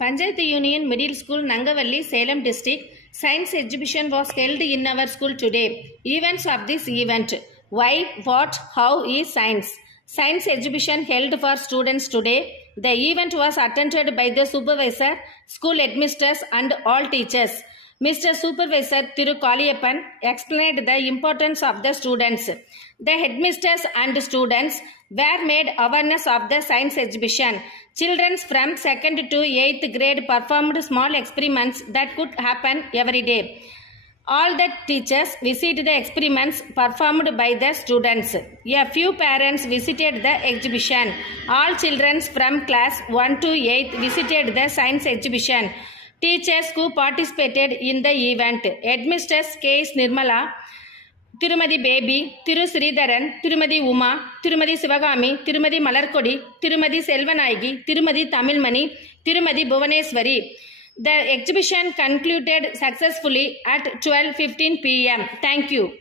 Panchayat Union Middle School, Nangavalli, Salem District. Science exhibition was held in our school today. Events of this event: why, what, how is science? Science exhibition held for students today. The event was attended by the supervisor, school headmisters and all teachers. Mr. Supervisor Thiru Kaliyappan explained the importance of the students. The headmisters and students were made awareness of the science exhibition. Children from 2nd to 8th grade performed small experiments that could happen every day. All the teachers visited the experiments performed by the students. A few parents visited the exhibition. All children from class 1 to 8 visited the science exhibition. Teachers who participated in the event: Headmistress K.S. Nirmala, Tirumadi Baby, Thiru Sridharan, Tirumadi Uma, Tirumadi Sivagami, Tirumadi Malarkodi, Tirumadi Selvanayagi, Tirumadi Tamilmani, Tirumadi Bhuvaneswari. The exhibition concluded successfully at 12:15 p.m. Thank you.